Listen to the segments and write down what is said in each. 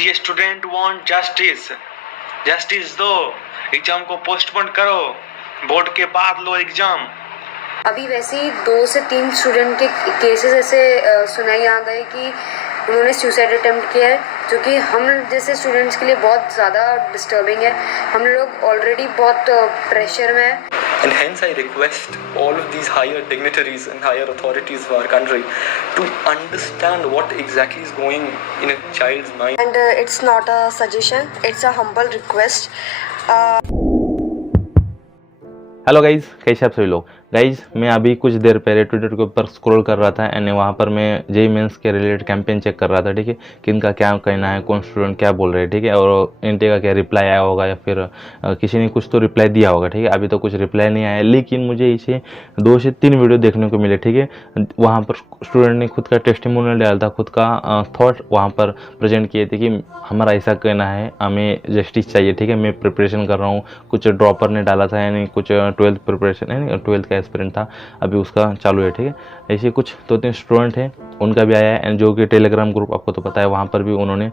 जी student want justice, justice दो, exam को postpone करो, बोर्ड के बाद लो एग्जाम। अभी वैसे ही 2 से 3 स्टूडेंट के केसेस ऐसे सुनाई आ गए कि उन्होंने सुसाइड अटेम्प्ट किया है, जो कि हम जैसे स्टूडेंट्स के लिए बहुत ज़्यादा डिस्टर्बिंग है। हम लोग ऑलरेडी बहुत प्रेशर में हैं। And hence I request all of these higher dignitaries and higher authorities of our country to understand what exactly is going in a child's mind. And it's not a suggestion, it's a humble request. Hello guys, कैसे आप सभी लोग। Guys मैं अभी कुछ देर पहले Twitter के ऊपर स्क्रॉल कर रहा था एंड वहाँ पर मैं जेईई मेंस के रिलेटेड कैंपेन चेक कर रहा था, ठीक है। किनका क्या कहना है, कौन स्टूडेंट क्या बोल रहे हैं, ठीक है। और एनटीए का क्या रिप्लाई आया होगा या फिर किसी ने कुछ तो रिप्लाई दिया होगा, ठीक है। अभी तो कुछ रिप्लाई नहीं आया, लेकिन मुझे इसे 2 से 3 वीडियो देखने को मिले, ठीक है। वहाँ पर स्टूडेंट ने खुद का टेस्टिमोनियल डाला था, खुद का थॉट वहाँ पर प्रेजेंट किए थे कि हमारा ऐसा कहना है, हमें जस्टिस चाहिए, ठीक है। मैं प्रिपरेशन कर रहा हूँ। कुछ ड्रॉपर ने डाला था, यानी कुछ 12th प्रिपरेशन यानी 12th का एस्पिरेंट था, अभी उसका चालू है, ठीक है। ऐसे कुछ 2-3 स्टूडेंट हैं, उनका भी आया है एंड जो कि टेलीग्राम ग्रुप आपको तो पता है, वहाँ पर भी उन्होंने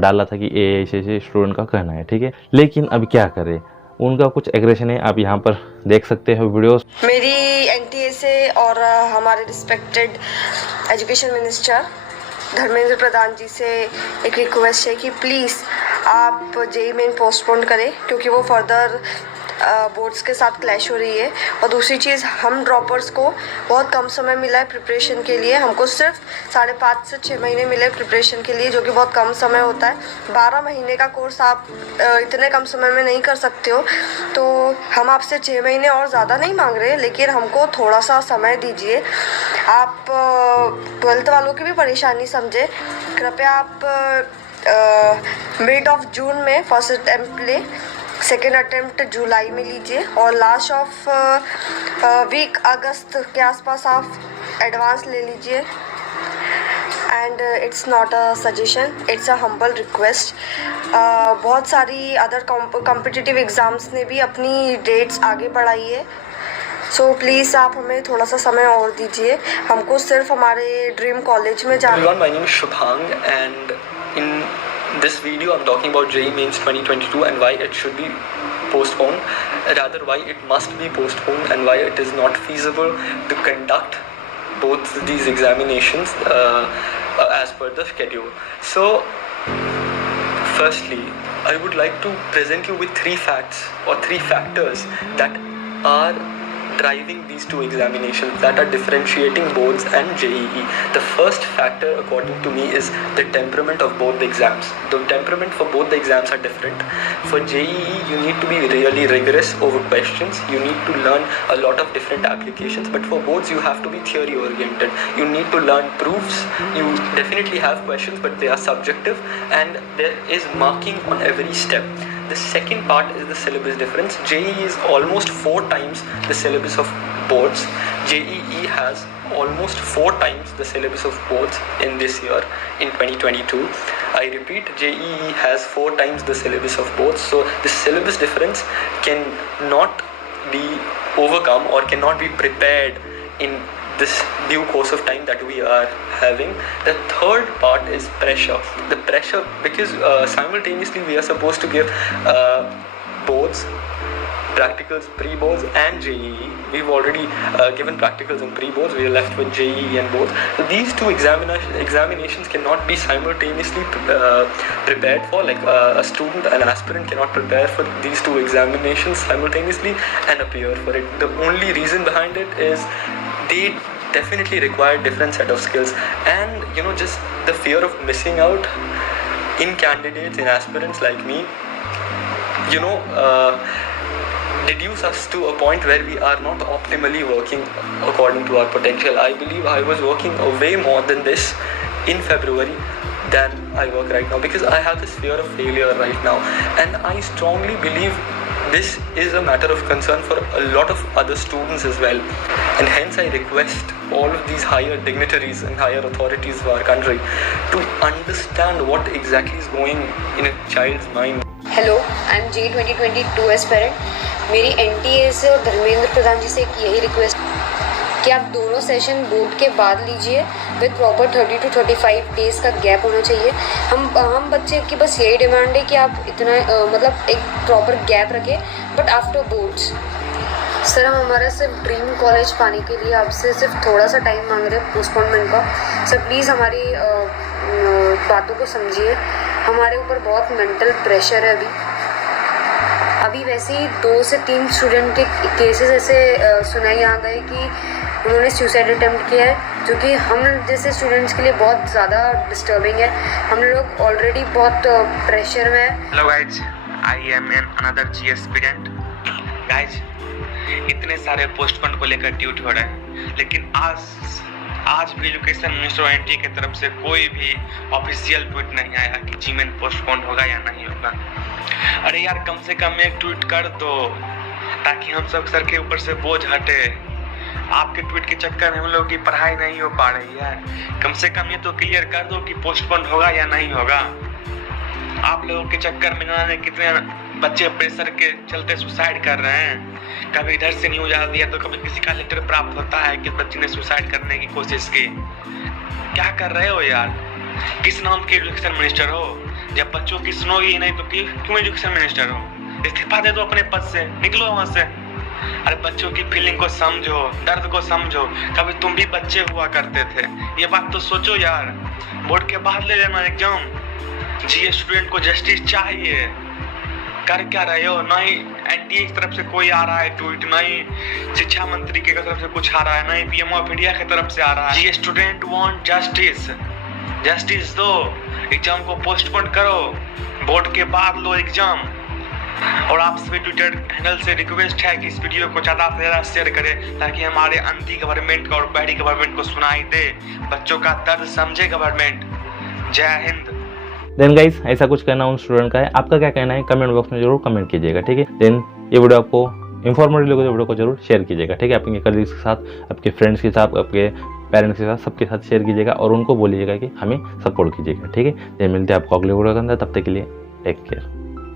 डाला था कि ऐसे स्टूडेंट का कहना है, ठीक है। लेकिन अब क्या करें, उनका कुछ एग्रेशन है, आप यहाँ पर देख सकते हो वीडियोस। मेरी एनटीए से और हमारे respected education minister Dharmendra Pradhan जी से एक रिक्वेस्ट है कि प्लीज़ आप जेईई मेन पोस्टपोन करें, क्योंकि वो फर्दर बोर्ड्स के साथ क्लैश हो रही है। और दूसरी चीज़, हम ड्रॉपर्स को बहुत कम समय मिला है प्रिपरेशन के लिए। हमको सिर्फ 5.5 से 6 महीने मिले प्रिपरेशन के लिए, जो कि बहुत कम समय होता है। 12 महीने का कोर्स आप इतने कम समय में नहीं कर सकते हो, तो हम आपसे 6 महीने और ज़्यादा नहीं मांग रहे, लेकिन हमको थोड़ा सा समय दीजिए। आप 12th वालों की भी परेशानी समझे। कृपया आप मिड ऑफ जून में फर्स्ट अटैम्प्ट ले, सेकेंड अटेम्प्ट जुलाई में लीजिए और लास्ट ऑफ वीक अगस्त के आसपास आप एडवांस ले लीजिए। And it's not a suggestion, it's a humble request. बहुत सारी अदर कॉम्पिटिटिव एग्ज़ाम्स ने भी अपनी डेट्स आगे बढ़ाई है, सो प्लीज़ आप हमें थोड़ा सा समय और दीजिए। हमको सिर्फ हमारे ड्रीम कॉलेज में जाना। My name is Shubhang and in this video I'm talking about JEE Mains 2022 and why it should be postponed, rather why it must be postponed and why it is not feasible to conduct both these examinations as per the schedule. So firstly, I would like to present you with 3 facts or 3 factors that are driving these 2 examinations, that are differentiating boards and JEE. The first factor according to me is the temperament of both the exams. The temperament for both the exams are different. For JEE you need to be really rigorous over questions, you need to learn a lot of different applications, but for boards you have to be theory oriented. You need to learn proofs. You definitely have questions, but they are subjective and there is marking on every step. The second part is the syllabus difference. JEE is almost 4 times the syllabus of boards. JEE has almost 4 times the syllabus of boards in this year, in 2022. I repeat, JEE has 4 times the syllabus of boards. So the syllabus difference cannot be overcome or cannot be prepared in this due course of time that we are having. The third part is pressure. The pressure because simultaneously we are supposed to give boards, practicals, pre-boards and JEE. We've already given practicals and pre-boards. We are left with JEE and boards. So these 2 examinations cannot be simultaneously prepared for. Like a student, an aspirant cannot prepare for these 2 examinations simultaneously and appear for it. The only reason behind it is they definitely require different set of skills, and just the fear of missing out in candidates, in aspirants like me, reduce us to a point where we are not optimally working according to our potential. I believe I was working way more than this in February than I work right now, because I have this fear of failure right now, and I strongly believe this is a matter of concern for a lot of other students as well. And hence I request all of these higher dignitaries and higher authorities of our country to understand what exactly is going in a child's mind. Hello, I am JEE 2022 aspirant. मेरी NTA से और धर्मेंद्र प्रधान जी से एक यही request कि आप दोनों session board के बाद लीजिए विद प्रॉपर 30 to 35 डेज़ का गैप होना चाहिए। हम बच्चे की बस यही डिमांड है कि आप इतना मतलब एक प्रॉपर गैप रखें बट आफ्टर बोर्ड्स। सर हम हमारा सिर्फ ड्रीम कॉलेज पाने के लिए आपसे सिर्फ थोड़ा सा टाइम मांग रहे हैं पोस्टपोनमेंट का। सर प्लीज़ हमारी बातों को समझिए, हमारे ऊपर बहुत मेंटल प्रेशर है अभी वैसे ही 2 से 3 स्टूडेंट के केसेस ऐसे सुनाई आ गए कि उन्होंने सुसाइड अटेम्प्ट किया है, जो कि हम जैसे स्टूडेंट्स के लिए बहुत ज़्यादा डिस्टर्बिंग है। हम लोग ऑलरेडी बहुत प्रेशर में है। Hello guys, I am an another GS student. Guys इतने सारे पोस्टपोन को लेकर ट्वीट हो रहे हैं, लेकिन आज भी एजुकेशन मिनिस्टर एनटी की तरफ से कोई भी ऑफिशियल ट्वीट नहीं आया कि जीमेन पोस्टपोन होगा या नहीं होगा। अरे यार कम से कम एक ट्वीट कर दो ताकि हम सब सर के ऊपर से बोझ हटे। आपके ट्वीट के चक्कर में हम लोग की पढ़ाई नहीं हो पा रही है। कम से कम ये तो क्लियर कर दो कि पोस्टपोन होगा या नहीं होगा। आप लोगों के चक्कर में जाने कितने बच्चे प्रेशर के चलते सुसाइड कर रहे हैं। कभी इधर से न्यूज आ दिया तो कभी किसी का लेटर प्राप्त होता है कि बच्चे ने सुसाइड करने की कोशिश की। क्या कर रहे हो यार? किस नाम के एजुकेशन मिनिस्टर हो? जब बच्चों की सुनोगी ही नहीं तो क्यों एजुकेशन मिनिस्टर हो? इस्तीफा दे दो अपने पद से, निकलो वहां से। अरे बच्चों की फीलिंग को समझो, दर्द को समझो। कभी तुम भी बच्चे हुआ करते थे, ये बात तो सोचो यार। बोर्ड के बाद ले लेना एग्जाम। जीएस स्टूडेंट को जस्टिस चाहिए। कर क्या रहे हो? ना ही एनटीए की तरफ से कोई आ रहा है ट्वीट, ना ही शिक्षा मंत्री की तरफ से कुछ आ रहा है, ना ही पीएम ऑफ इंडिया की तरफ से आ रहा है। GS student want justice. Justice दो, एग्जाम को पोस्टपोन करो, बोर्ड के बाद लो एग्जाम। और आप सभी ट्विटर हैंडल से रिक्वेस्ट है कि इस वीडियो को ज़्यादा से ज़्यादा शेयर करें ताकि हमारे अंधी गवर्नमेंट को और बहरी गवर्नमेंट को सुनाई दे। बच्चों का दर्द समझे गवर्नमेंट। जय हिंद। देन गाइस ऐसा कुछ कहना उन स्टूडेंट का है, आपका क्या कहना है कमेंट बॉक्स में जरूर कमेंट कीजिएगा, ठीक है। देन ये वीडियो आपको इन्फॉर्मेटिव लगे तो वीडियो को जरूर शेयर कीजिएगा, ठीक है। अपने कलीग्स के साथ, आपके फ्रेंड्स के साथ, आपके पेरेंट्स के साथ, सबके साथ शेयर कीजिएगा और उनको बोलिएगा कि हमें सपोर्ट कीजिएगा, ठीक है। देन मिलते हैं आपको अगले वीडियो के अंदर, तब तक के लिए टेक केयर।